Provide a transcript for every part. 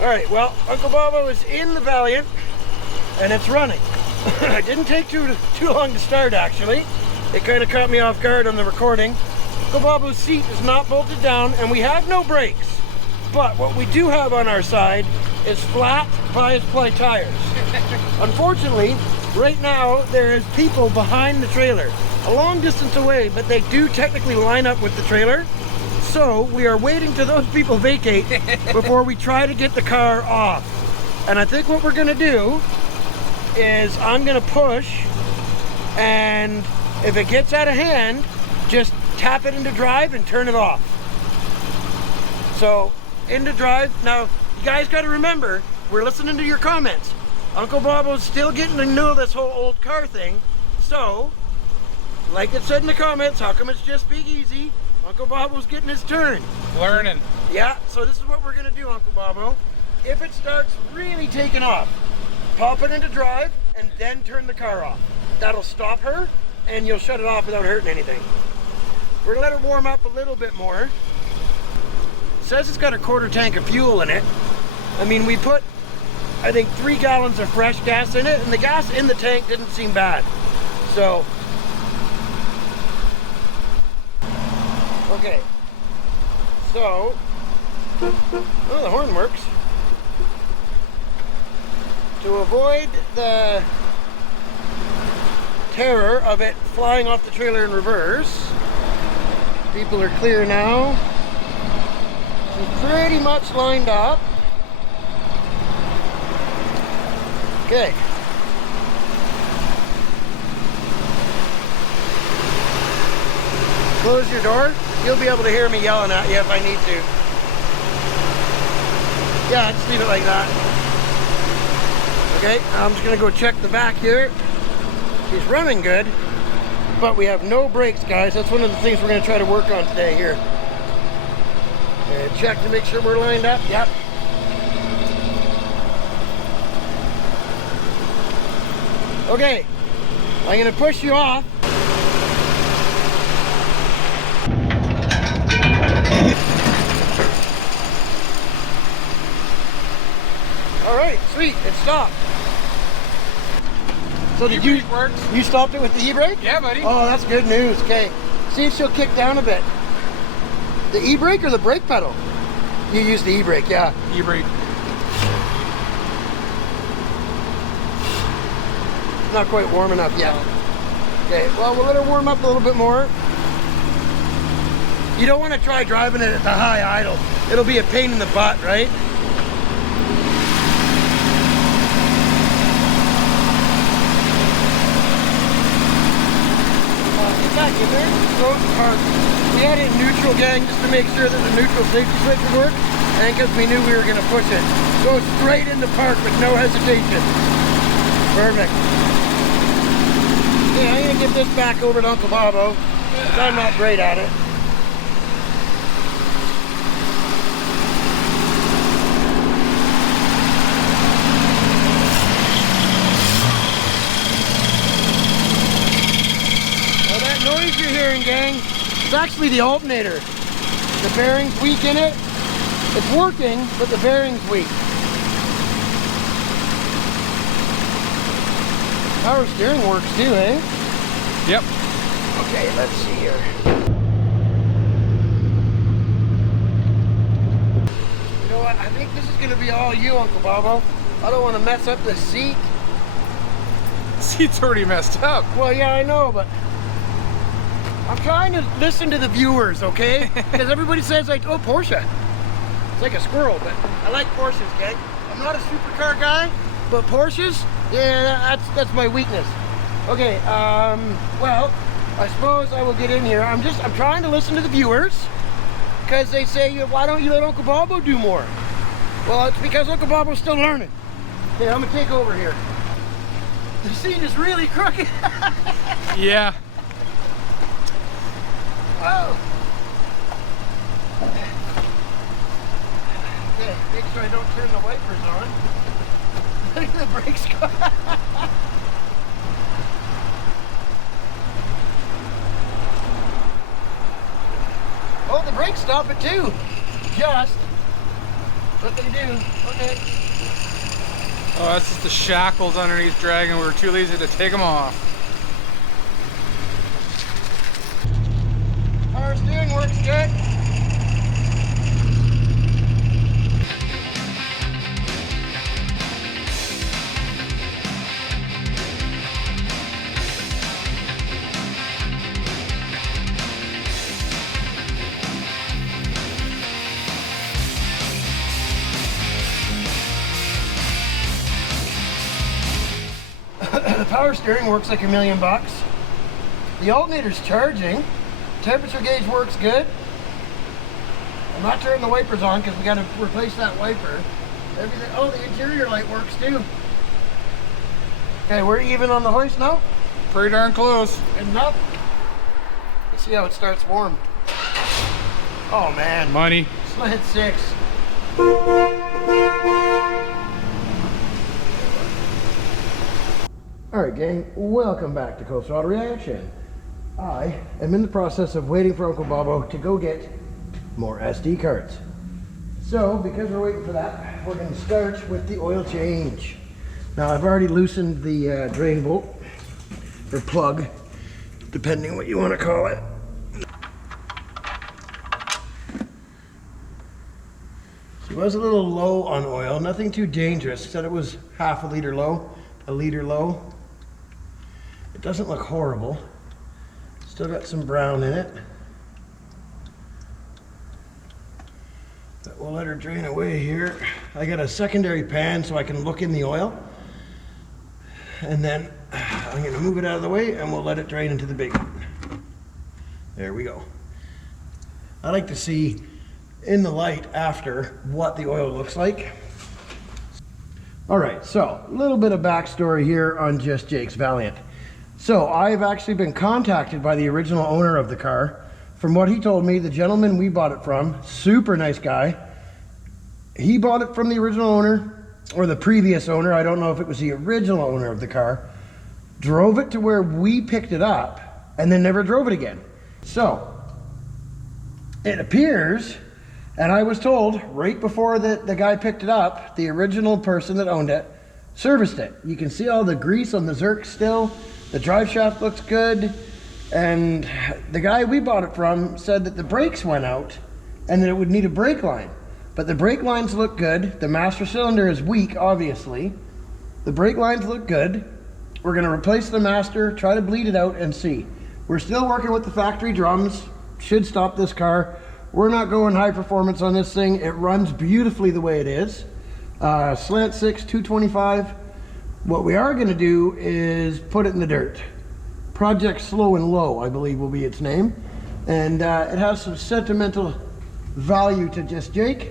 Alright, well, Uncle Bobo is in the Valiant, and it's running. It didn't take too long to start, actually. It kind of caught me off guard on the recording. Uncle Bobo's seat is not bolted down, and we have no brakes. But what we do have on our side is flat bias ply tires. Unfortunately, right now, there is people behind the trailer, a long distance away, but they do technically line up with the trailer. So we are waiting till those people vacate before we try to get the car off. And I think what we're gonna do is I'm gonna push, and if it gets out of hand, just tap it into drive and turn it off. So into drive. Now you guys got to remember, we're listening to your comments. Uncle Bobo's still getting to know this whole old car thing. So like it said in the comments, how come it's just Big Easy? Uncle Bobo's getting his turn. Learning. Yeah, so this is what we're gonna do, Uncle Bobo. If it starts really taking off, pop it into drive and then turn the car off. That'll stop her and you'll shut it off without hurting anything. We're gonna let her warm up a little bit more. It says it's got a 1/4 tank of fuel in it. I mean, we put, I think, 3 gallons of fresh gas in it, and the gas in the tank didn't seem bad. So, okay, so, oh, the horn works. To avoid the terror of it flying off the trailer in reverse, people are clear now. She's pretty much lined up. Okay. Close your door. You'll be able to hear me yelling at you if I need to. Yeah, just leave it like that. Okay, I'm just gonna go check the back here. She's running good, but we have no brakes, guys. That's one of the things we're gonna try to work on today here. And check to make sure we're lined up. Yep. Okay, I'm gonna push you off. All right, sweet, it stopped. So did you works. You stopped it with the e-brake? Yeah, buddy. Oh, that's good news. Okay, see if she'll kick down a bit. The e-brake or the brake pedal? You use the e-brake, yeah. E-brake. Not quite warm enough yet. Okay, well, we'll let her warm up a little bit more. You don't want to try driving it at the high idle. It'll be a pain in the butt, right? In there, we had it in neutral, gang, just to make sure that the neutral safety switch would work, and because we knew we were going to push it. Go straight into park with no hesitation. Perfect. Okay, I'm going to get this back over to Uncle Bobo, because I'm not great at it. Noise you're hearing, gang, it's actually the alternator. The bearing's weak in it. It's working, but the bearing's weak. Power steering works too, eh? Yep. Okay, let's see here. You know what? I think this is going to be all you, Uncle Bobo. I don't want to mess up the seat. The seat's already messed up. Well, yeah, I know, but I'm trying to listen to the viewers, okay? Because everybody says, like, oh, Porsche. It's like a squirrel, but I like Porsches, gang. I'm not a supercar guy, but Porsches, yeah, that's my weakness. Okay, well, I suppose I will get in here. I'm trying to listen to the viewers, because they say, why don't you let Uncle Bobo do more? Well, it's because Uncle Bobo's still learning. Okay, I'm gonna take over here. The seat is really crooked. Yeah. Oh. Okay, make sure I don't turn the wipers on. Look at the brakes go. brakes stop it too. Just. But they do. Okay. Oh, that's just the shackles underneath dragging. We were too lazy to take them off. Power steering works good. The power steering works like $1,000,000. The alternator's charging. Temperature gauge works good. I'm not turning the wipers on because we got to replace that wiper. Everything. Oh, the interior light works too. Okay, we're even on the hoist now. Pretty darn close. Good enough. Let's see how it starts warm. Oh man. Money. Slant 6. Alright gang, welcome back to Coast Auto Reaction. I am in the process of waiting for Uncle Bobo to go get more SD cards. So, because we're waiting for that, we're going to start with the oil change. Now I've already loosened the drain bolt, or plug, depending what you want to call it. It was a little low on oil, nothing too dangerous. Said it was half a liter low, a liter low. It doesn't look horrible. Still got some brown in it. But we'll let her drain away here. I got a secondary pan so I can look in the oil. And then I'm gonna move it out of the way and we'll let it drain into the big one. There we go. I like to see in the light after what the oil looks like. All right, so a little bit of backstory here on Just Jake's Valiant. So I've actually been contacted by the original owner of the car. From what he told me, the gentleman we bought it from, super nice guy. He bought it from the original owner, or the previous owner, I don't know if it was the original owner of the car, drove it to where we picked it up, and then never drove it again. So, it appears, and I was told right before the guy picked it up, the original person that owned it, serviced it. You can see all the grease on the Zerk still. The drive shaft looks good. And the guy we bought it from said that the brakes went out and that it would need a brake line. But the brake lines look good. The master cylinder is weak, obviously. The brake lines look good. We're gonna replace the master, try to bleed it out and see. We're still working with the factory drums. Should stop this car. We're not going high performance on this thing. It runs beautifully the way it is. Slant 6, 225. What we are gonna do is put it in the dirt. Project Slow and Low, I believe will be its name. And it has some sentimental value to Just Jake.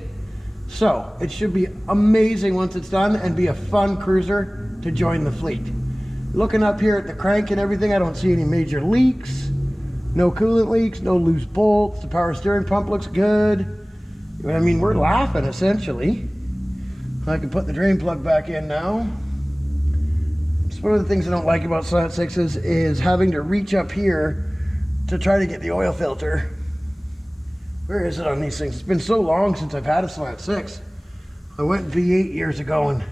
So it should be amazing once it's done and be a fun cruiser to join the fleet. Looking up here at the crank and everything, I don't see any major leaks. No coolant leaks, no loose bolts. The power steering pump looks good. I mean, we're laughing essentially. I can put the drain plug back in now. One of the things I don't like about Slant 6s is having to reach up here to try to get the oil filter. Where is it on these things? It's been so long since I've had a Slant 6. I went V8 years ago and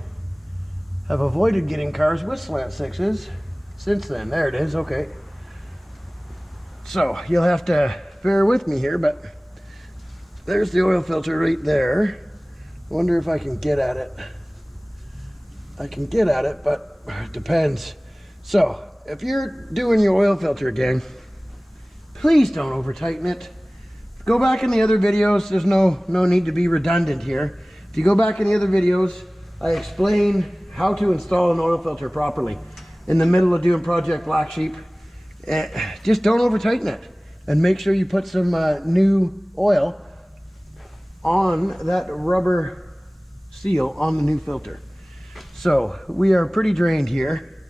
have avoided getting cars with Slant 6s since then. There it is, okay. So you'll have to bear with me here, but there's the oil filter right there. I wonder if I can get at it. I can get at it, but it depends. So, if you're doing your oil filter, gang, please don't over tighten it. Go back in the other videos. There's no need to be redundant here. If you go back in the other videos, I explain how to install an oil filter properly. In the middle of doing Project Black Sheep, just don't over tighten it. And make sure you put some new oil on that rubber seal on the new filter. So we are pretty drained here.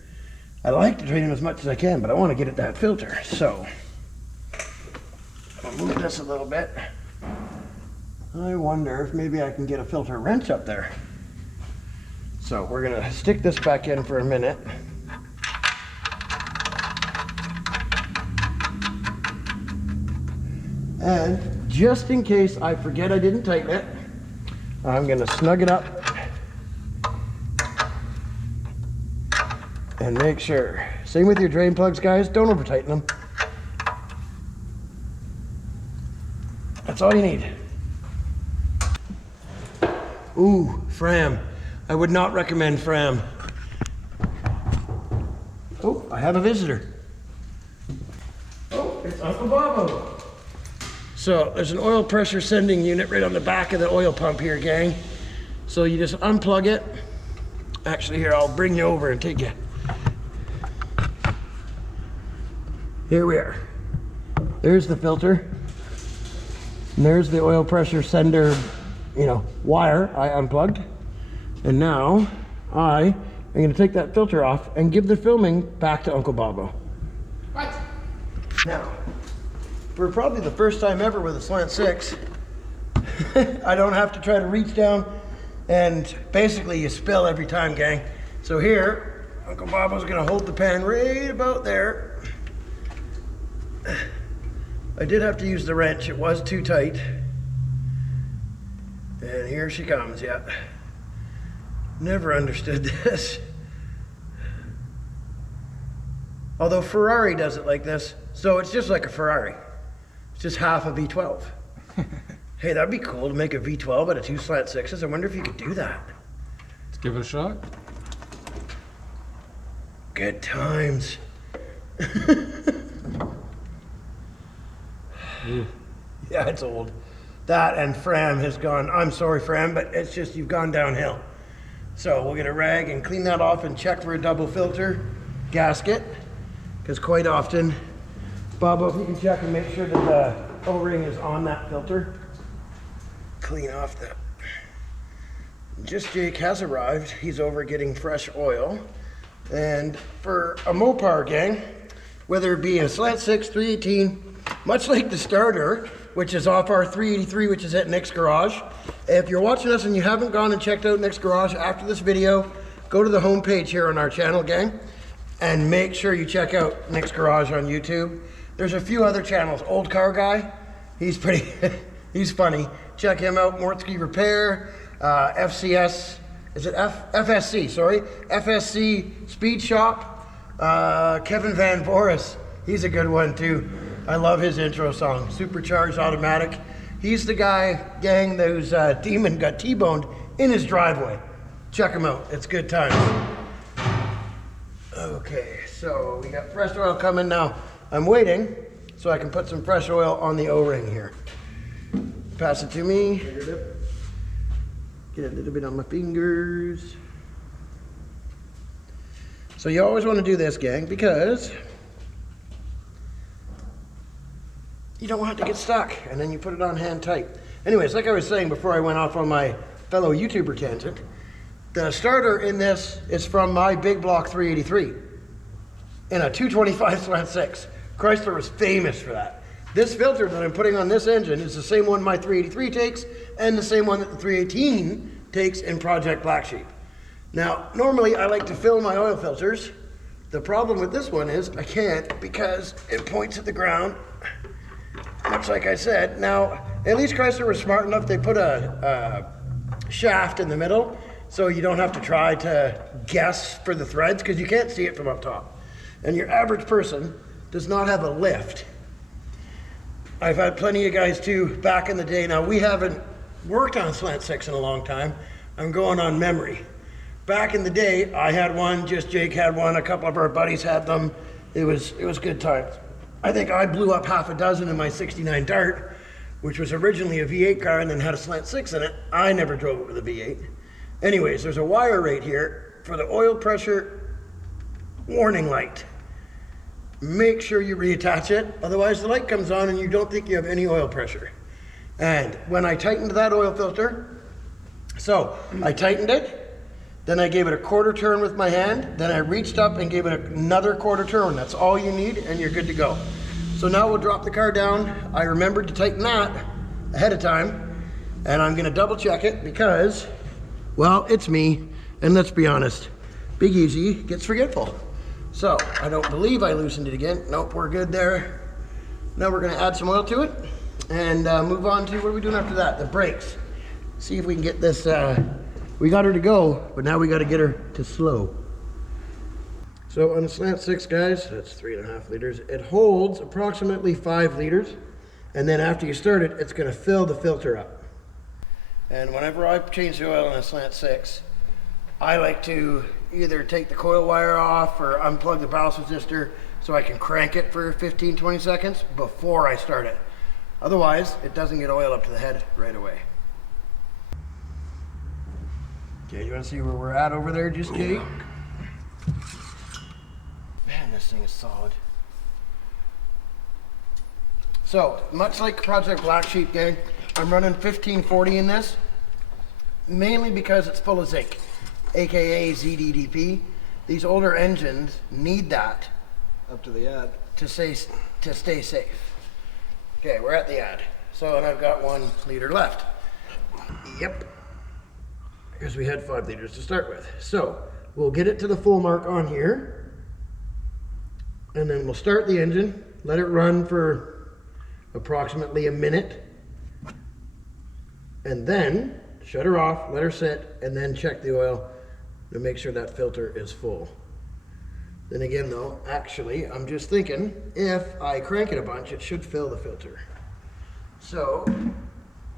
I like to drain them as much as I can, but I want to get at that filter. So I'll move this a little bit. I wonder if maybe I can get a filter wrench up there. So we're gonna stick this back in for a minute. And just in case I forget I didn't tighten it, I'm gonna snug it up and make sure. Same with your drain plugs, guys, don't over tighten them. That's all you need. Ooh, Fram. I would not recommend Fram. Oh, I have a visitor. Oh, it's Uncle Bobo. So there's an oil pressure sending unit right on the back of the oil pump here, gang. So you just unplug it. Actually, here, I'll bring you over and take you. Here we are. There's the filter. And there's the oil pressure sender, you know, wire I unplugged. And now I am going to take that filter off and give the filming back to Uncle Bobo. What? Now, for probably the first time ever with a Slant 6, I don't have to try to reach down, and basically you spill every time, gang. So here, Uncle Bobo's going to hold the pan right about there. I did have to use the wrench, it was too tight. And here she comes, yeah. Never understood this. Although Ferrari does it like this, so it's just like a Ferrari. It's just half a V12. Hey, that'd be cool to make a V12 out of 2 Slant 6s. I wonder if you could do that. Let's give it a shot. Good times. Yeah, it's old. That and Fram has gone, I'm sorry Fram, but it's just you've gone downhill. So we'll get a rag and clean that off and check for a double filter gasket. Because quite often, Bobo, if you can check and make sure that the O-ring is on that filter. Clean off that. Just Jake has arrived. He's over getting fresh oil. And for a Mopar, gang, whether it be a Slant 6, 318, much like the starter, which is off our 383, which is at Nick's Garage. If you're watching us and you haven't gone and checked out Nick's Garage after this video, go to the homepage here on our channel, gang, and make sure you check out Nick's Garage on YouTube. There's a few other channels. Old Carr Guy, he's pretty, he's funny. Check him out. Mortsky Repair, FCS, is it FSC, sorry. FSC Speed Shop, Kevin Van Voris, he's a good one too. I love his intro song, Supercharged Automatic. He's the guy, gang, whose demon got T-boned in his driveway. Check him out, it's good times. Okay, so we got fresh oil coming now. I'm waiting so I can put some fresh oil on the O-ring here. Pass it to me. Get a little bit on my fingers. So you always want to do this, gang, because you don't want it to get stuck, and then you put it on hand tight. Anyways, like I was saying before I went off on my fellow YouTuber tangent, the starter in this is from my big block 383 in a 225 Slant 6. Chrysler was famous for that. This filter that I'm putting on this engine is the same one my 383 takes and the same one that the 318 takes in Project Black Sheep. Now, normally I like to fill my oil filters. The problem with this one is I can't because it points at the ground. Much like I said. Now, at least Chrysler was smart enough, they put a shaft in the middle so you don't have to try to guess for the threads because you can't see it from up top. And your average person does not have a lift. I've had plenty of guys too back in the day. Now, we haven't worked on Slant 6 in a long time. I'm going on memory. Back in the day, I had one, just Jake had one, a couple of our buddies had them. It was good times. I think I blew up half a dozen in my 69 Dart, which was originally a V8 car and then had a Slant 6 in it. I never drove it with a V8. Anyways, there's a wire right here for the oil pressure warning light. Make sure you reattach it, otherwise the light comes on and you don't think you have any oil pressure. And when I tightened that oil filter, so I tightened it, then I gave it a quarter turn with my hand, then I reached up and gave it another quarter turn. That's all you need and you're good to go. So now we'll drop the car down. I remembered to tighten that ahead of time and I'm gonna double check it because, well, it's me, and let's be honest, Big Easy gets forgetful. So I don't believe I loosened it again. Nope, we're good there. Now we're gonna add some oil to it. and move on to, what are we doing after that? The brakes. See if we can get this, we got her to go, but now we got to get her to slow. So on the Slant 6, guys, that's 3.5 liters. It holds approximately 5 liters. And then after you start it, it's going to fill the filter up. And whenever I change the oil in a Slant 6, I like to either take the coil wire off or unplug the ballast resistor so I can crank it for 15-20 seconds before I start it. Otherwise, it doesn't get oil up to the head right away. Okay, you want to see where we're at over there, just Jake? Man, this thing is solid. So, much like Project Black Sheep, gang, I'm running 1540 in this, mainly because it's full of zinc, aka ZDDP. These older engines need that Up to the ad. to stay safe. Okay, we're at the ad. So, and I've got 1 liter left. Yep. Because we had 5 liters to start with. So, we'll get it to the full mark on here. And then we'll start the engine, let it run for approximately a minute. And then shut her off, let her sit, and then check the oil to make sure that filter is full. Then again though, actually, I'm just thinking, if I crank it a bunch, it should fill the filter. So,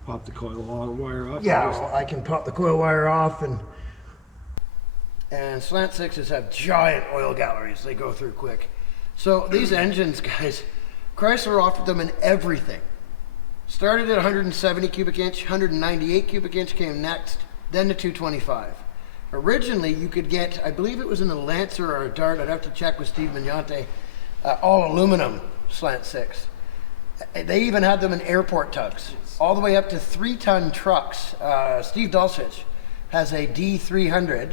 Pop the coil wire off. yeah, well, I can pop the coil wire off, and Slant 6s have giant oil galleries. They go through quick. So these engines, guys, Chrysler offered them in everything. Started at 170 cubic inch, 198 cubic inch came next, then the 225. Originally, you could get, I believe it was in a Lancer or a Dart, I'd have to check with Steve Mignante, all aluminum Slant 6. They even had them in airport tugs, all the way up to 3-ton trucks. Steve Dulcich has a D300.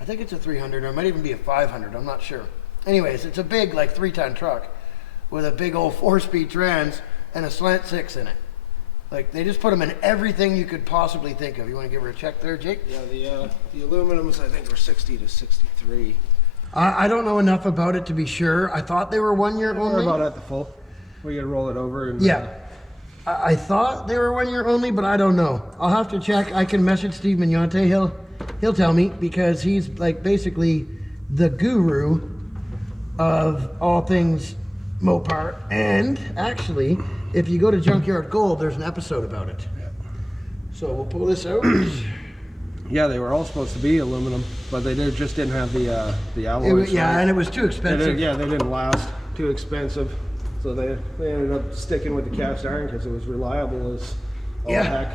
I think it's a 300, or it might even be a 500, I'm not sure. Anyways, it's a big, like 3-ton truck with a big old 4-speed trans and a Slant 6 in it. Like, they just put them in everything you could possibly think of. You want to give her a check there, Jake? Yeah, the aluminums I think were 60 to 63. I don't know enough about it to be sure. I thought they were 1 year We're only. about at the full. We gotta roll it over and Yeah. I thought they were 1 year only, but I don't know. I'll have to check. I can message Steve Mignante. He'll tell me, because he's like basically the guru of all things Mopar. And actually, if you go to Junkyard Gold, there's an episode about it. So we'll pull this out. yeah, they were all supposed to be aluminum, but they just didn't have the alloys. And it was too expensive. They didn't last. Too expensive. So they ended up sticking with the cast iron because it was reliable as all heck.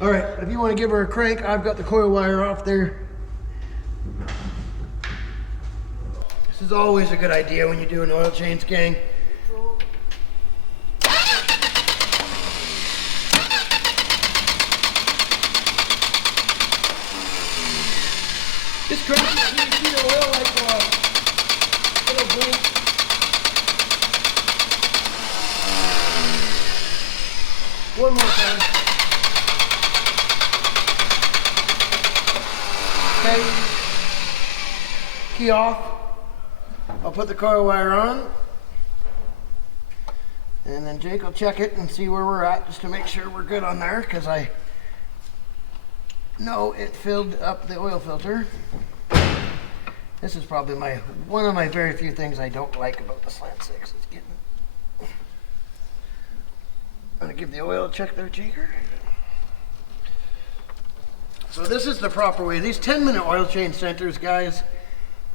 All right, if you want to give her a crank, I've got the coil wire off there. This is always a good idea when you do an oil change, gang. Just crank it until you see the oil like it'll blink. One more time. Okay. Key off. I'll put the coil wire on. And then Jake will check it and see where we're at, just to make sure we're good on there, because I know it filled up the oil filter. This is probably one of my very few things I don't like about the Slant 6. It's getting... I'm gonna give the oil a check there, Jaker. So this is the proper way. These 10-minute oil change centers, guys,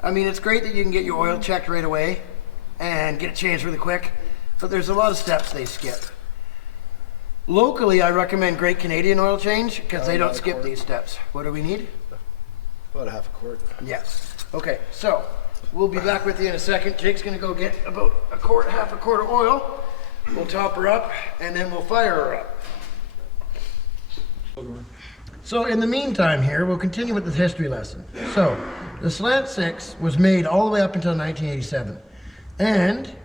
I mean, it's great that you can get your oil checked right away and get it changed really quick, but there's a lot of steps they skip. Locally, I recommend Great Canadian Oil Change, because they don't skip these steps. What do we need? About a half a quart. Yes. Okay, so we'll be back with you in a second. Jake's gonna go get about half a quart of oil. We'll top her up, and then we'll fire her up. So in the meantime here, we'll continue with the history lesson. So the Slant 6 was made all the way up until 1987. And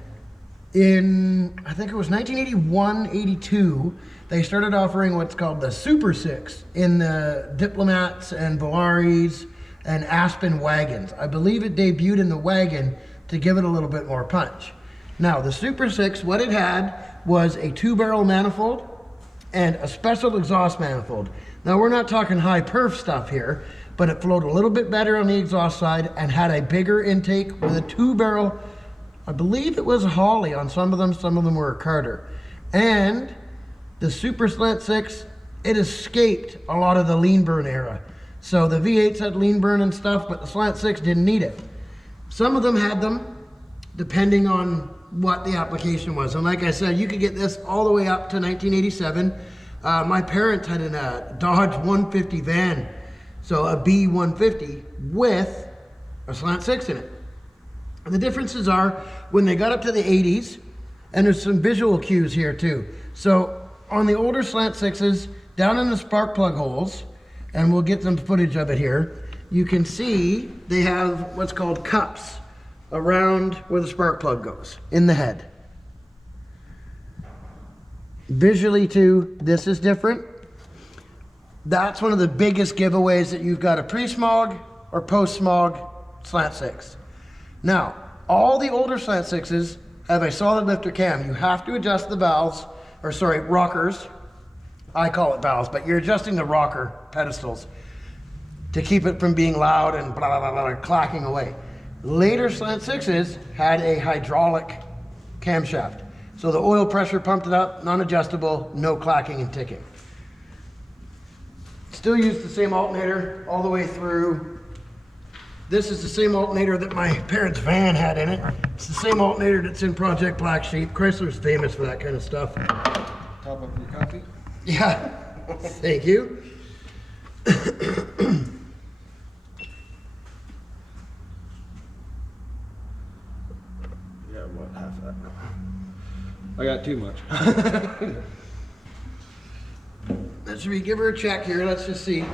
in, I think it was 1981, 82, they started offering what's called the Super 6 in the Diplomats and Volaris and Aspen wagons. I believe it debuted in the wagon to give it a little bit more punch. Now, the Super 6, what it had was a 2-barrel manifold and a special exhaust manifold. Now we're not talking high perf stuff here, but it flowed a little bit better on the exhaust side and had a bigger intake with a 2-barrel, I believe it was a Holly on some of them were a Carter. And the Super Slant 6, it escaped a lot of the lean burn era. So the V8s had lean burn and stuff, but the Slant 6 didn't need it. Some of them had them, depending on what the application was. And like I said, you could get this all the way up to 1987. My parents had a Dodge 150 van, so a B150 with a Slant 6 in it. And the differences are when they got up to the 80s, and there's some visual cues here too. So on the older Slant 6s, down in the spark plug holes, and we'll get some footage of it here, you can see they have what's called cups around where the spark plug goes, in the head. Visually too, this is different. That's one of the biggest giveaways that you've got a pre-smog or post-smog Slant 6. Now, all the older Slant 6s have a solid lifter cam. You have to adjust the valves, or sorry, rockers. I call it valves, but you're adjusting the rocker pedestals to keep it from being loud and blah, blah, blah, blah, clacking away. Later Slant 6s had a hydraulic camshaft. So the oil pressure pumped it up, non-adjustable, no clacking and ticking. Still use the same alternator all the way through. This is the same alternator that my parents' van had in it. It's the same alternator that's in Project Black Sheep. Chrysler's famous for that kind of stuff. Top up your coffee? Yeah, thank you. Yeah, what, half that? I got too much. Should we give her a check here? Let's just see. You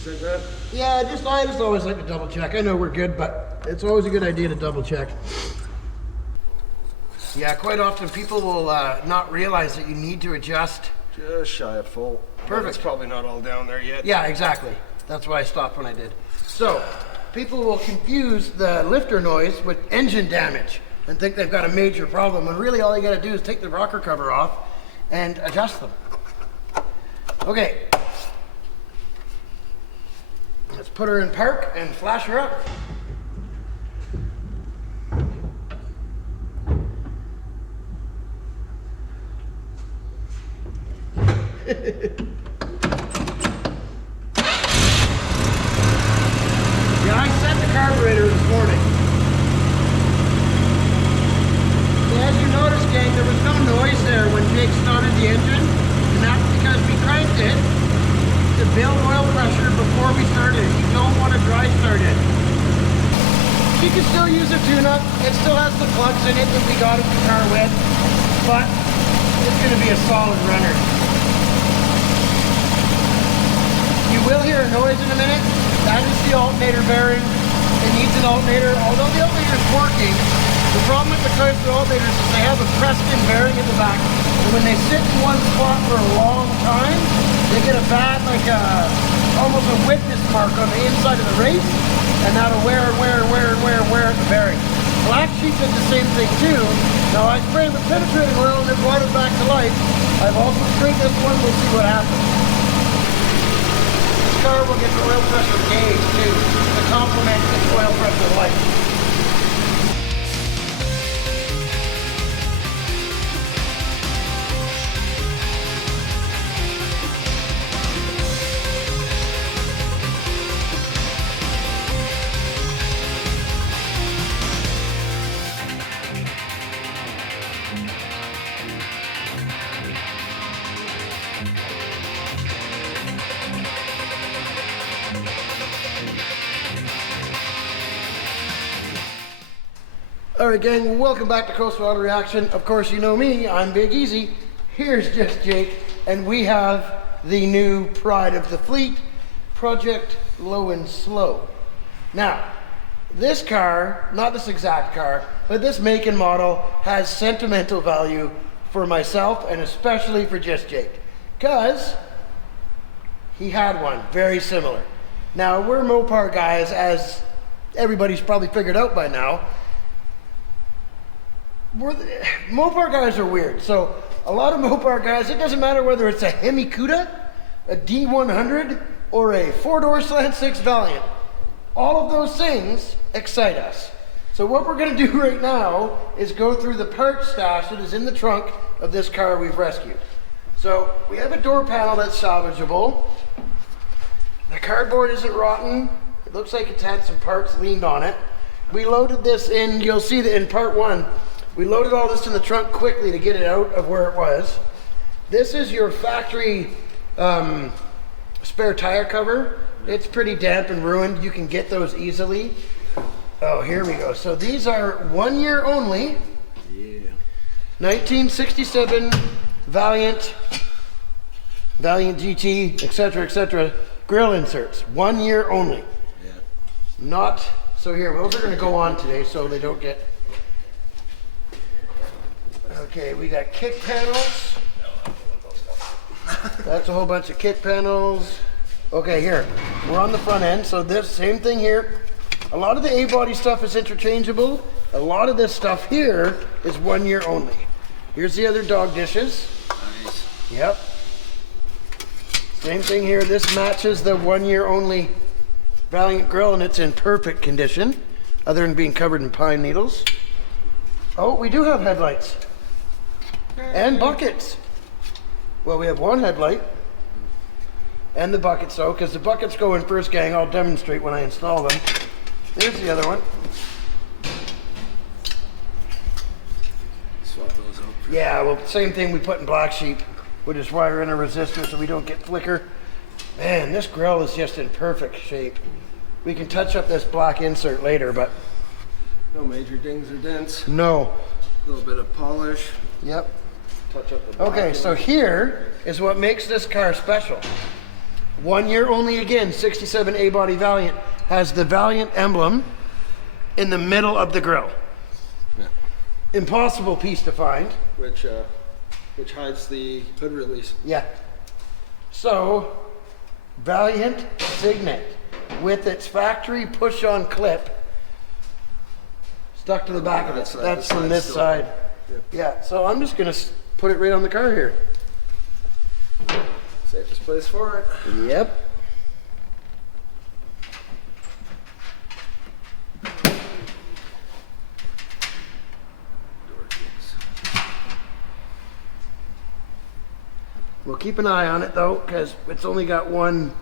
said that? Yeah, I just always like to double check. I know we're good, but it's always a good idea to double check. Yeah, quite often people will not realize that you need to adjust. Just shy of full. Perfect. It's probably not all down there yet. Yeah, exactly. That's why I stopped when I did. So, people will confuse the lifter noise with engine damage and think they've got a major problem, when really all you gotta do is take the rocker cover off and adjust them. Okay. Let's put her in park and flash her up. Yeah, I set the carburetor this morning. So as you notice, gang, there was no noise there when Jake started the engine, and that's because we cranked it to build oil pressure before we started. You don't want to dry start it. She can still use a tune-up. It still has the plugs in it that we got at the car with, but it's going to be a solid runner. You will hear a noise in a minute. That is the alternator bearing. It needs an alternator. Although the alternator is working, the problem with the Chrysler alternators is they have a pressed-in bearing in the back. And when they sit in one spot for a long time, they get a bad, almost a witness mark on the inside of the race, and that'll wear at the bearing. Black Sheep did the same thing too. Now I sprayed with penetrating oil and it brought it back to life. I've also sprayed this one. We'll see what happens. Car will get the oil pressure gauge too to complement its oil pressure light. Alright gang, welcome back to Coastal Auto Reaction. Of course you know me, I'm Big Easy. Here's Just Jake, and we have the new pride of the fleet, Project Low and Slow. Now, this car, not this exact car, but this make and model has sentimental value for myself and especially for Just Jake, because he had one very similar. Now, we're Mopar guys, as everybody's probably figured out by now. Mopar guys are weird. So a lot of Mopar guys, it doesn't matter whether it's a Hemi Cuda, a D100, or a 4-door Slant 6 Valiant. All of those things excite us. So what we're going to do right now is go through the part stash that is in the trunk of this car we've rescued. So we have a door panel that's salvageable. The cardboard isn't rotten. It looks like it's had some parts leaned on it. We loaded this in, you'll see that in part 1, we loaded all this in the trunk quickly to get it out of where it was. This is your factory spare tire cover. It's pretty damp and ruined. You can get those easily. Oh, here we go. So these are 1 year only. Yeah. 1967 Valiant GT, etc., grill inserts. 1 year only. Yeah. Not, so here, those are going to go on today so they don't get. Okay, we got kick panels. That's a whole bunch of kick panels. Okay, here, we're on the front end, so this same thing here. A lot of the A-body stuff is interchangeable. A lot of this stuff here is 1 year only. Here's the other dog dishes. Nice. Yep. Same thing here. This matches the 1 year only Valiant grill, and it's in perfect condition, other than being covered in pine needles. Oh, we do have headlights. And buckets. Well, we have one headlight. And the buckets, though, because the buckets go in first, gang. I'll demonstrate when I install them. There's the other one. Swap those out. Yeah, well, same thing we put in black sheep. We just wire in a resistor so we don't get flicker. Man, this grill is just in perfect shape. We can touch up this black insert later, but No major dings or dents. no. A little bit of polish. Yep. Touch up the black Okay, so one. here is what makes this car special. 1 year only again, 67 A-body Valiant has the Valiant emblem in the middle of the grill. Yeah. Impossible piece to find. Which hides the hood release. Yeah. So, Valiant Signet with its factory push-on clip stuck to the back of it. That's That's from side this still. side. Yep. Yeah, so I'm just gonna put it right on the car here. Safest place for it. Yep. Door kicks. We'll keep an eye on it though, because it's only got one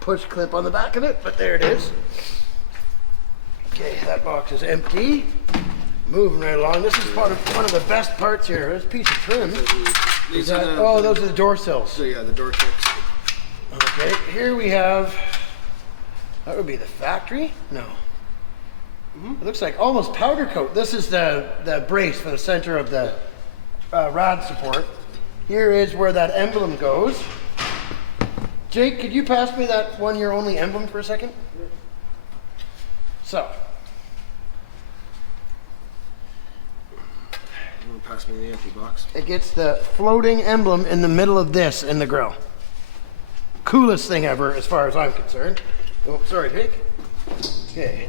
push clip on the back of it, but there it is. Okay, that box is empty. Moving right along. This is part of one of the best parts here. There's a piece of trim. These Is that, are oh, those are the door sills. So yeah, the door kicks. Okay, here we have, that would be the factory? No. It looks like almost powder coat. This is the brace for the center of the rod support. Here is where that emblem goes. Jake, could you pass me that 1 year only emblem for a second? So. You want to pass me the empty box? It gets the floating emblem in the middle of this in the grill. Coolest thing ever as far as I'm concerned. Oh, sorry, Jake. Okay.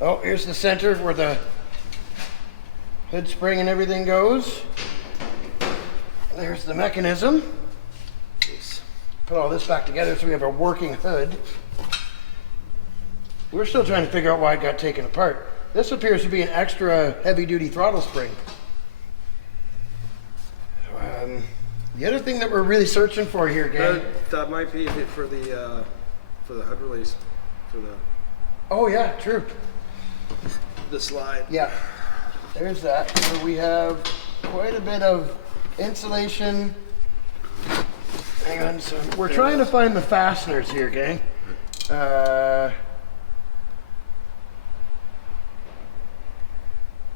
Oh, here's the center where the hood spring and everything goes. There's the mechanism. Yes. Put all this back together so we have a working hood. We're still trying to figure out why it got taken apart. This appears to be an extra heavy-duty throttle spring. The other thing that we're really searching for here, gang. That might be it for the hood release, for Oh yeah, true. the slide. Yeah, there's that. So we have quite a bit of insulation. Hang on, so we're trying to find the fasteners here, gang.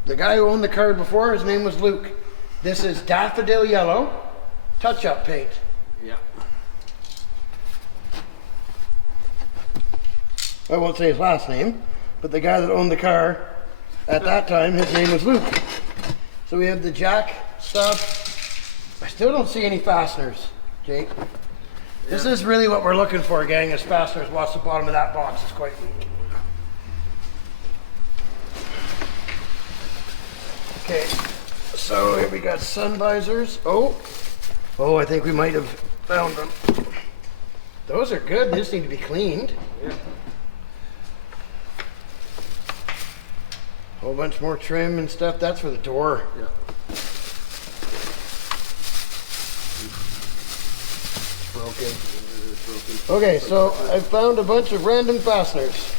The guy who owned the car before, his name was Luke. This is daffodil yellow, touch-up paint. Yeah. I won't say his last name, but the guy that owned the car at that time, his name was Luke. So we have the jack stuff. I still don't see any fasteners, Jake. This is really what we're looking for, gang, is fasteners. Watch the bottom of that box, it's quite weak. Okay, so here we got sun visors. Oh, I think we might have found them. Those are good. They just need to be cleaned. Yeah. Whole bunch more trim and stuff. That's for the door. Yeah. It's broken. Okay, so I found a bunch of random fasteners.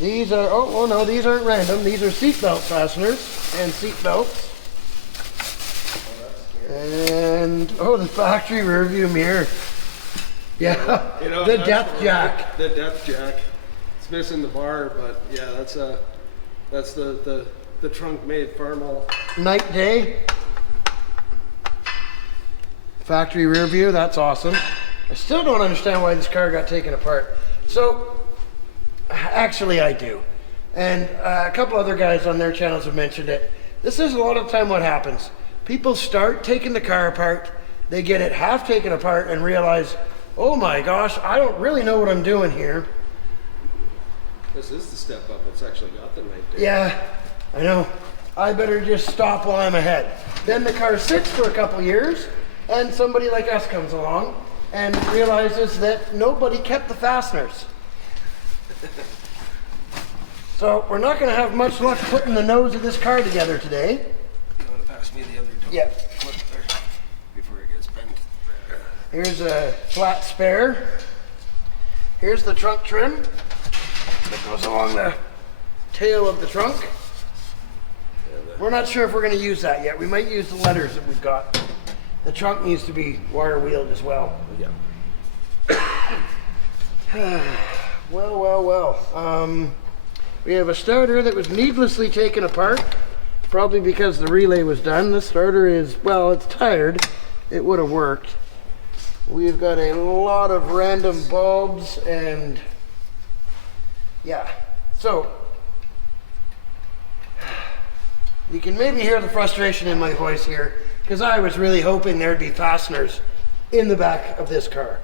These are, oh no, these aren't random. These are seatbelt fasteners and seat belts. And, the factory rear view mirror. Yeah, You know, the that's depth jack. The depth jack. It's missing the bar, but yeah, that's the trunk made Farmall. Night day. Factory rear view, that's awesome. I still don't understand why this car got taken apart. So, actually I do. And a couple other guys on their channels have mentioned it. This is a lot of the time what happens. People start taking the car apart, they get it half taken apart and realize, oh my gosh, I don't really know what I'm doing here. This is the step up. It's actually got the night day. Yeah, I know. I better just stop while I'm ahead. Then the car sits for a couple years and somebody like us comes along and realizes that nobody kept the fasteners. So we're not going to have much luck putting the nose of this car together today. You want to pass me the other door? Yeah. Clip there before it gets bent. Here's a flat spare. Here's the trunk trim that goes along the tail of the trunk. We're not sure if we're going to use that yet. We might use the letters that we've got. The trunk needs to be wire wheeled as well. Yeah. Well. We have a starter that was needlessly taken apart, probably because the relay was done. The starter is, well, it's tired. It would have worked. We've got a lot of random bulbs and yeah. So, you can maybe hear the frustration in my voice here, because I was really hoping there'd be fasteners in the back of this car.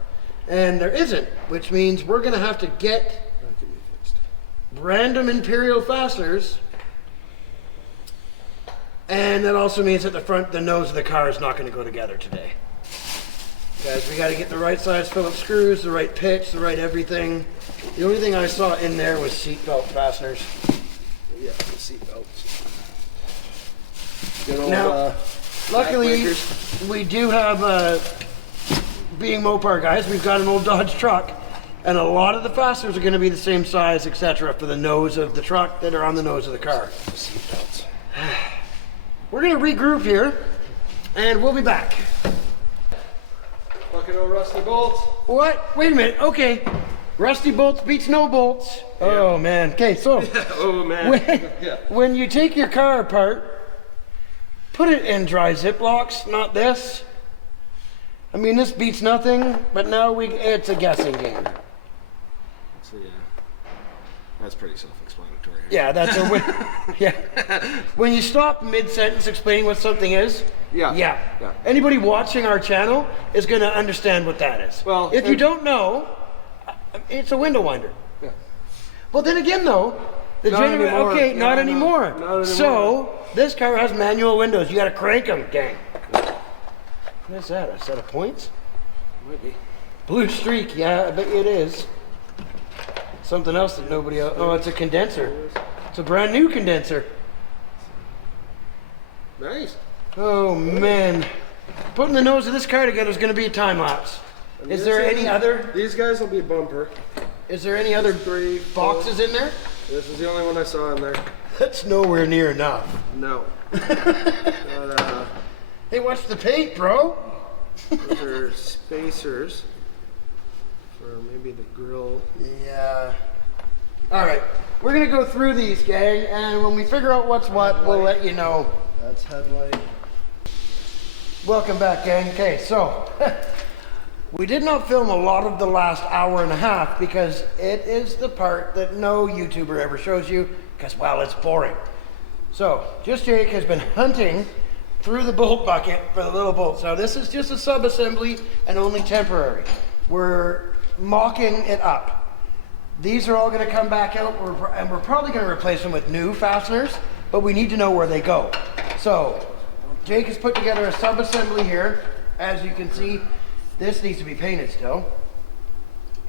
And there isn't, which means we're gonna have to get random Imperial fasteners, and that also means that the nose of the car is not going to go together today. Guys, we got to get the right size Phillips screws, the right pitch, the right everything. The only thing I saw in there was seat belt fasteners. Yeah, the seat belts. Now, luckily, we do have, being Mopar guys, we've got an old Dodge truck. And a lot of the fasteners are going to be the same size, etc., for the nose of the truck that are on the nose of the car. We're going to regroup here, and we'll be back. Fucking old rusty bolts. What? Wait a minute. Okay. Rusty bolts beats no bolts. Yeah. Oh, man. Okay, so Oh man. when you take your car apart, put it in dry Ziplocs, not this. I mean, this beats nothing, but now it's a guessing game. So yeah, that's pretty self-explanatory. Yeah, that's yeah. When you stop mid-sentence explaining what something is, yeah. Anybody watching our channel is going to understand what that is. Well, if you don't know, it's a window winder. Yeah. Well, then again, though, the Not anymore. okay, Yeah, not anymore. Not anymore. So this car has manual windows. You got to crank them, gang. What is that? A set of points? Might be. Blue streak. Yeah, I bet you it is. Something else that nobody else. Oh, it's a condenser. It's a brand new condenser. Nice. Oh man, putting the nose of this car together is going to be a time lapse. Is there any other? These guys will be bumper. Is there any other 3 boxes in there? This is the only one I saw in there. That's nowhere near enough. No. But, Hey, what's the paint, bro? those are spacers for maybe the grill. Yeah. All right, we're gonna go through these, gang, and when we figure out what's what, we'll let you know. That's headlight. Welcome back, gang. Okay, so we did not film a lot of the last hour and a half because it is the part that no YouTuber ever shows you because, well, it's boring. So, Just Jake has been hunting through the bolt bucket for the little bolts. Now, this is just a sub-assembly and only temporary. We're mocking it up. These are all going to come back out, and we're probably going to replace them with new fasteners but we need to know where they go. So Jake has put together a sub-assembly here. As you can see, this needs to be painted still.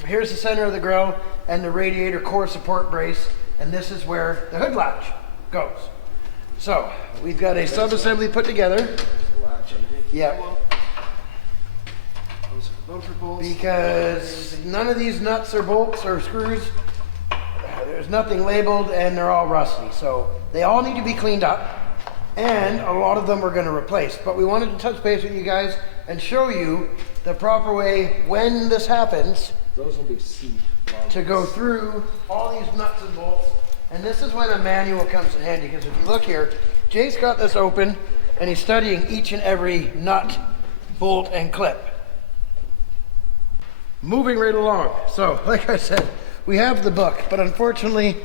Here's the center of the grille and the radiator core support brace, and this is where the hood latch goes. So we've got a sub-assembly put together. Yeah. Because none of these nuts or bolts or screws, there's nothing labeled, and they're all rusty. So they all need to be cleaned up, and a lot of them we're going to replace. But we wanted to touch base with you guys and show you the proper way when this happens. Those will be seat To go through all these nuts and bolts. And this is when a manual comes in handy, because if you look here, Jay's got this open and he's studying each and every nut, bolt, and clip. Moving right along. So, like I said, we have the book, but unfortunately,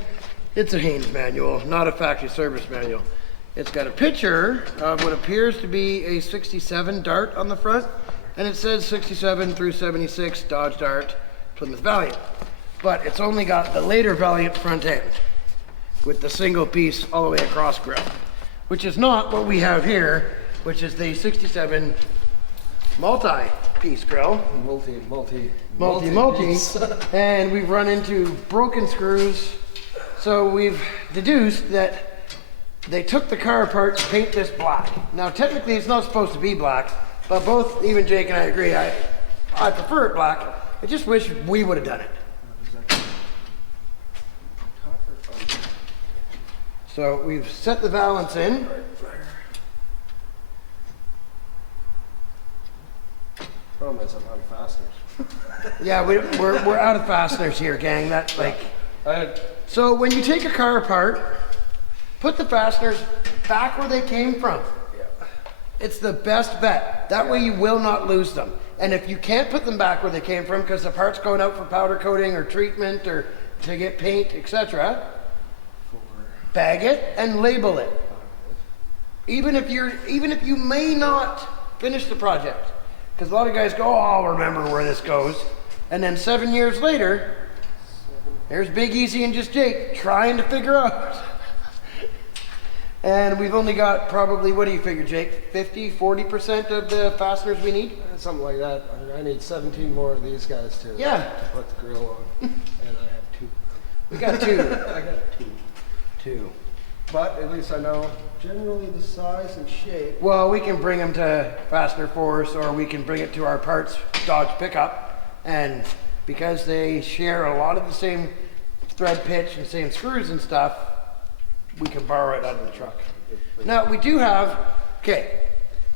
it's a Haynes manual, not a factory service manual. It's got a picture of what appears to be a 67 Dart on the front, and it says 67 through 76 Dodge Dart, Plymouth Valiant. But it's only got the later Valiant front end with the single piece all the way across grille, which is not what we have here, which is the 67 multi-piece grille. Multi. And we've run into broken screws. So we've deduced that they took the car apart to paint this black. Now technically it's not supposed to be black, but both, even Jake and I agree, I prefer it black. I just wish we would have done it. So we've set the valance in. Problem is I'm out of fasteners. Yeah, we're out of fasteners here, gang. That's like. So when you take a car apart, put the fasteners back where they came from. Yeah. It's the best bet. That way you will not lose them. And if you can't put them back where they came from because the part's going out for powder coating or treatment or to get paint, etc., bag it and label it. Even if you may not finish the project, because a lot of guys go, "Oh, I'll remember where this goes," and then 7 years later, there's Big Easy and just Jake trying to figure out. And we've only got probably, what do you figure, Jake? 40% of the fasteners we need? Something like that. I need 17 more of these guys to put the grill on. And I have 2. We got 2. I got 2. But at least I know generally the size and shape. Well, we can bring them to Fastener Force, or we can bring it to our parts Dodge pickup. And because they share a lot of the same thread pitch and same screws and stuff, we can borrow it out of the truck. Now, we do have,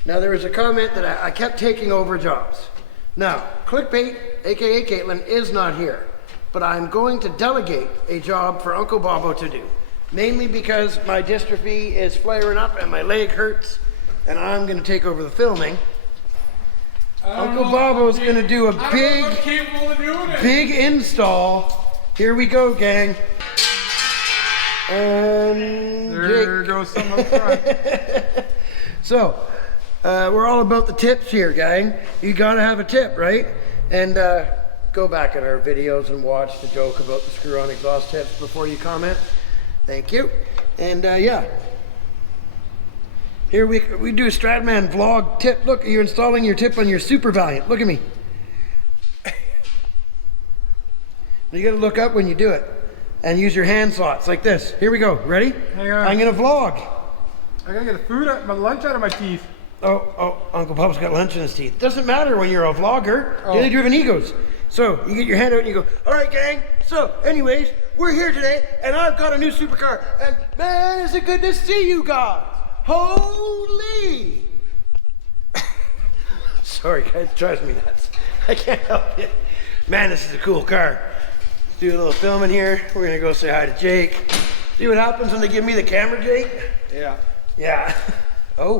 now there was a comment that I kept taking over jobs. Now, Clickbait, aka Caitlin, is not here, but I'm going to delegate a job for Uncle Bobo to do. Mainly because my dystrophy is flaring up and my leg hurts, and I'm going to take over the filming. Uncle Bobo's going to do a big install. Here we go, gang. And there goes some up front. So, we're all about the tips here, gang. You got to have a tip, right? And go back in our videos and watch the joke about the screw-on exhaust tips before you comment. Thank you. And yeah, here we do a Stratman vlog tip. Look, you're installing your tip on your Super Valiant. Look at me. You got to look up when you do it and use your hand slots like this. Here we go. Ready? Hang on. I'm gonna vlog. I gotta get my lunch out of my teeth. Oh, Uncle Bob's got lunch in his teeth. Doesn't matter when you're a vlogger. Daily driven egos. So you get your hand out and you go, "All right, gang. So anyways, we're here today and I've got a new supercar. And man, is it good to see you guys. Holy." Sorry guys, it drives me nuts. I can't help it. Man, this is a cool car. Let's do a little filming here. We're gonna go say hi to Jake. See what happens when they give me the camera, Jake? Yeah. Yeah. Oh,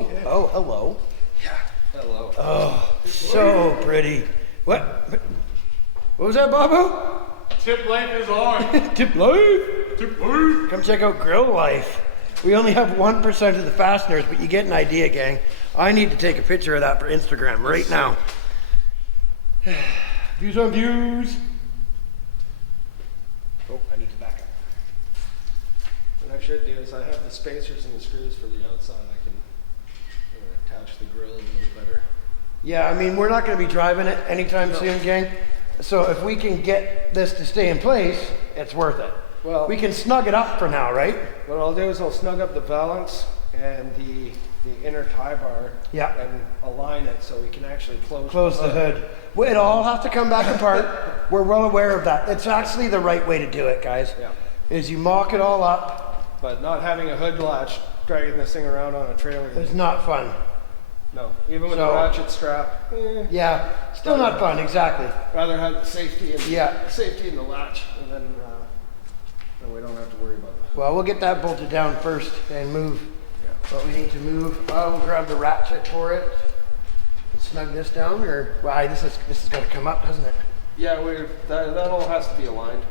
hello. Yeah. Hello. Oh, so pretty. What was that, Bobo? Tip life is on. Tip life? Tip life. Come check out Grille Life. We only have 1% of the fasteners, but you get an idea, gang. I need to take a picture of that for Instagram right now. Views on views. Oh, I need to back up. What I should do is I have the spacers and the screws for the outside, I can attach the grill a little better. Yeah, I mean, we're not going to be driving it anytime soon, gang. So if we can get this to stay in place, it's worth it. Well, we can snug it up for now, right? What I'll do is I'll snug up the valance and the inner tie bar, yeah, and align it so we can actually close the hood. Well, it all has to come back apart. We're well aware of that. It's actually the right way to do it, guys. Yeah. Is you mock it all up. But not having a hood latch, dragging this thing around on a trailer. It's not fun. No, even with a ratchet strap. Yeah, still not fun, exactly. Rather have the safety and safety in the latch, and then we don't have to worry about that. Well, we'll get that bolted down first and move what we need to move. I'll grab the ratchet for it. Snug this down, or why? This is got to come up, doesn't it? Yeah, that all has to be aligned.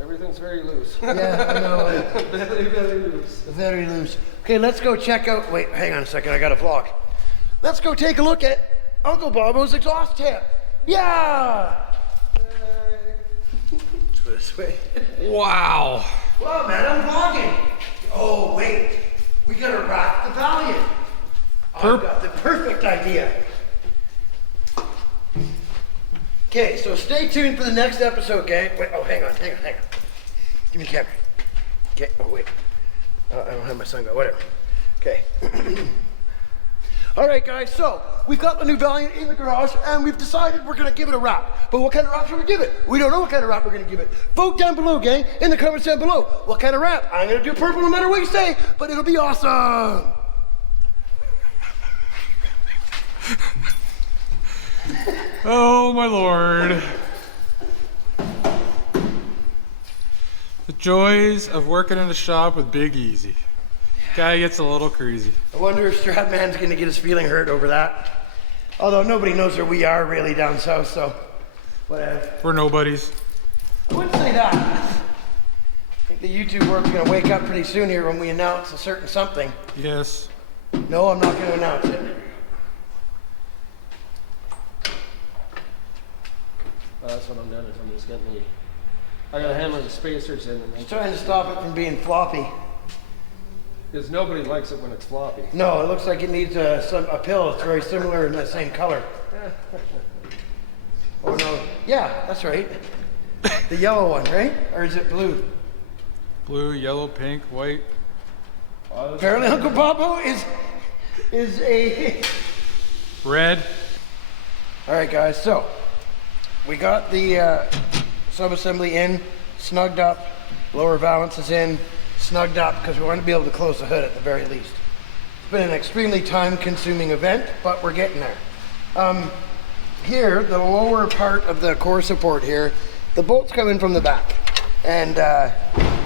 Everything's very loose. Yeah, I know. Very loose. Very loose. Okay, let's go check out. Wait, hang on a second. I got a vlog. Let's go take a look at Uncle Bobo's exhaust tip. Yeah. Let's go this way. Wow. Wow, man, I'm vlogging. Oh wait, we gotta wrap the Valiant. I've got the perfect idea. Okay, so stay tuned for the next episode, gang. Wait, oh, hang on. Give me the camera. Okay, oh, wait. I don't have my sunglasses, whatever. Okay. All right, guys, so we've got the new Valiant in the garage, and we've decided we're going to give it a wrap. But what kind of wrap should we give it? We don't know what kind of wrap we're going to give it. Vote down below, gang, in the comments down below. What kind of wrap? I'm going to do purple no matter what you say, but it'll be awesome. Oh my lord. The joys of working in a shop with Big Easy. Guy gets a little crazy. I wonder if Stratman's gonna get his feeling hurt over that. Although nobody knows where we are really down south, so whatever. We're nobodies. I wouldn't say that. I think the YouTube world's gonna wake up pretty soon here when we announce a certain something. Yes. No, I'm not gonna announce it. That's what I'm doing, is I'm just getting I gotta hammer the spacers in. And Just trying to stop it from being floppy. Because nobody likes it when it's floppy. No, it looks like it needs a pill. It's very similar in the same color. Oh no, yeah, that's right. The yellow one, right? Or is it blue? Blue, yellow, pink, white. Apparently Uncle Bobo is a... Red. All right, guys, so we got the sub-assembly in, snugged up, lower valance is in, snugged up, because we want to be able to close the hood at the very least. It's been an extremely time-consuming event, but we're getting there. Here, the lower part of the core support here, the bolts come in from the back. And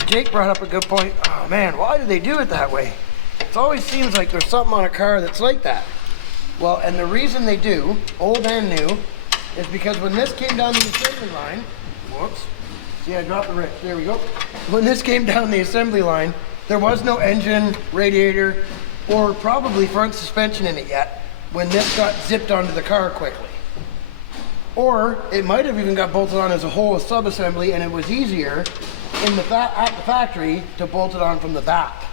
Jake brought up a good point. Oh man, why do they do it that way? It always seems like there's something on a car that's like that. Well, and the reason they do, old and new, is because when this came down the assembly line, whoops, see I dropped the wrench, there we go. When this came down the assembly line, there was no engine, radiator, or probably front suspension in it yet when this got zipped onto the car quickly. Or it might have even got bolted on as a whole sub-assembly and it was easier in at the factory to bolt it on from the back.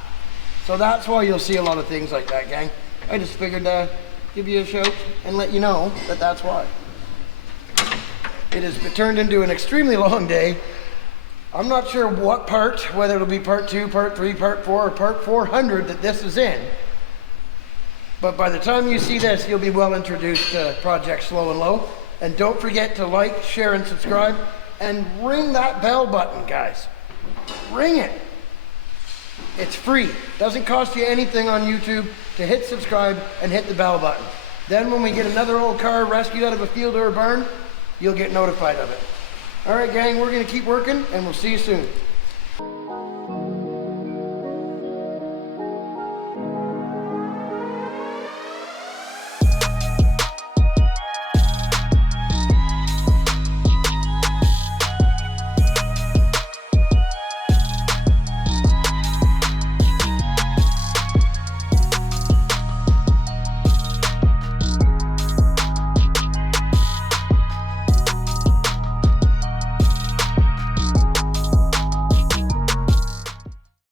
So that's why you'll see a lot of things like that, gang. I just figured give you a shout and let you know that that's why. It has turned into an extremely long day. I'm not sure what part, whether it'll be part 2, part 3, part 4, or part 400 that this is in. But by the time you see this, you'll be well introduced to Project Slow and Low. And don't forget to like, share, and subscribe. And ring that bell button, guys. Ring it. It's free. Doesn't cost you anything on YouTube to hit subscribe and hit the bell button. Then when we get another old car rescued out of a field or a barn, you'll get notified of it. All right, gang, we're going to keep working, and we'll see you soon.